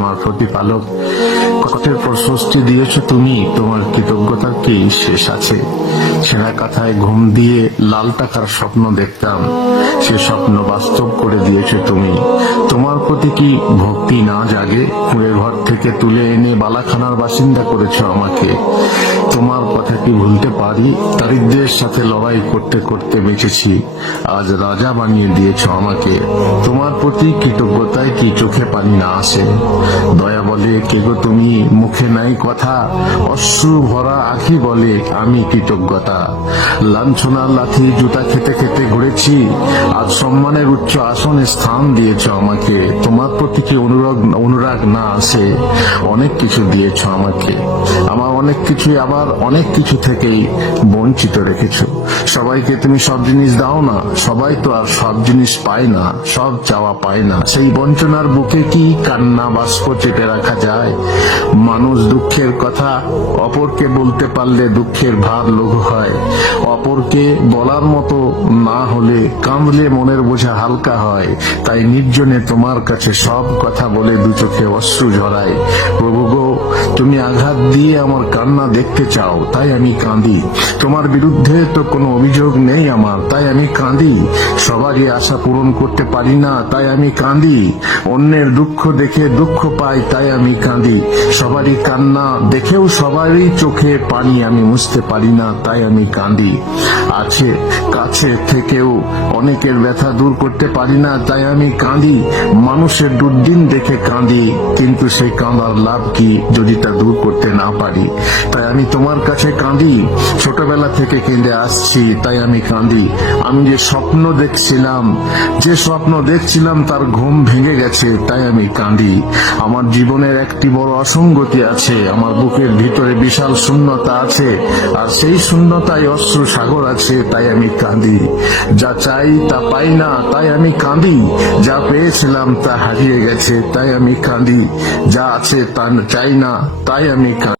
আমার প্রতিপালক। কষ্টের প্রশস্তি দিয়েছ তুমি, তোমার কৃতজ্ঞতার কি শেষ আছে? ছেঁড়া কাঁথায় ঘুম দিয়ে লাল টাকার স্বপ্ন দেখতাম, সে স্বপ্ন বাস্তব করে দিয়েছ তুমি। তোমার প্রতি কি ভক্তি না জাগে? কুঁড়ে ঘর থেকে তুলে এনে বালাখানার বাসিন্দা করেছ আমাকে। তোমার কথা কি ভুলতে পারি? দারিদ্র্যের সাথে লড়াই করতে করতে বেঁচেছি, আজ রাজা বানিয়ে দিয়েছ আমাকে। তোমার প্রতি কৃতজ্ঞতায় কি চোখে পানি না আসে? দয়া বলে কে গো তুমি, মুখে নাই কথা, অশ্রু ভরা আঁখি বলে আমি কৃতজ্ঞতা। লাঞ্ছনার লাথি জুতা খেতে খেতে ঘুরেছি, আজ সম্মানের উচ্চ আসনে স্থান দিয়েছ আমাকে। তোমার প্রতি কি অনুরাগ না আসে? অনেক কিছু দিয়েছ আমাকে, আমার অনেক কিছুই আবার অনেক কিছু থেকেই বঞ্চিত রেখেছো। সবাইকে তুমি সব জিনিস দাও না, সবাই তো আর সব জিনিস পায় না, সব চাওয়া পায় না। সেই বঞ্চনার বুকে কি কান্না বাষ্প চেপে রাখা যায়? মানুষ দুঃখের কথা অপরকে বলতে পারলে দুঃখের ভার লঘু হয়, অপরকে বলার মতো না হলে কাঁদলে মনের বোঝা হালকা হয়। তাই নির্জনে তোমার কাছে সব কথা বলে দু চোখে অশ্রু ঝরায়। প্রভু গো, তুমি আঘাত দিয়ে আমার কান্না দেখতে চাও, তাই আমি কাঁদি। তোমার বিরুদ্ধে তো কোনো অভিযোগ নেই আমার, তাই আমি কাঁদি। সবারই আশা পূরণ করতে পারি না, তাই আমি কাঁদি। অন্যের দুঃখ দেখে দুঃখ পাই, তাই আমি কাঁদি। সবারই কান্না দেখেও সবারই চোখে পানি আমি মুছতে পারি না, তাই আমি কাঁদি। আছে কাছে থেকেও অনেকের ব্যথা দূর করতে পারি না, তাই আমি কাঁদি। মানুষের দুর্দিন দেখে কাঁদি, কিন্তু সেই কাঁদার লাভ কি যদি তা দূর করতে না পারি? তাই আমি তোমার কাছে কাঁদি। ছোটবেলা থেকে কেঁদে আসছি, তাই আমি কাঁদি। আমি যে স্বপ্ন দেখছিলাম তার ঘুম ভেঙে গেছে, তাই আমি কাঁদি। আমার জীবনের একটি বড় অসঙ্গতি আছে, আমার বুকের ভিতরে বিশাল শূন্যতা আছে, আর সেই শূন্যতায় অশ্রু সাগর আছে, তাই আমি কাঁদি। যা চাই তা পাই না, তাই আমি কাঁদি। যা পেয়েছিলাম তা হারিয়ে গেছে, তাই আমি কাঁদি। যা আছে তা চাই না, তাই আমি কাঁদি।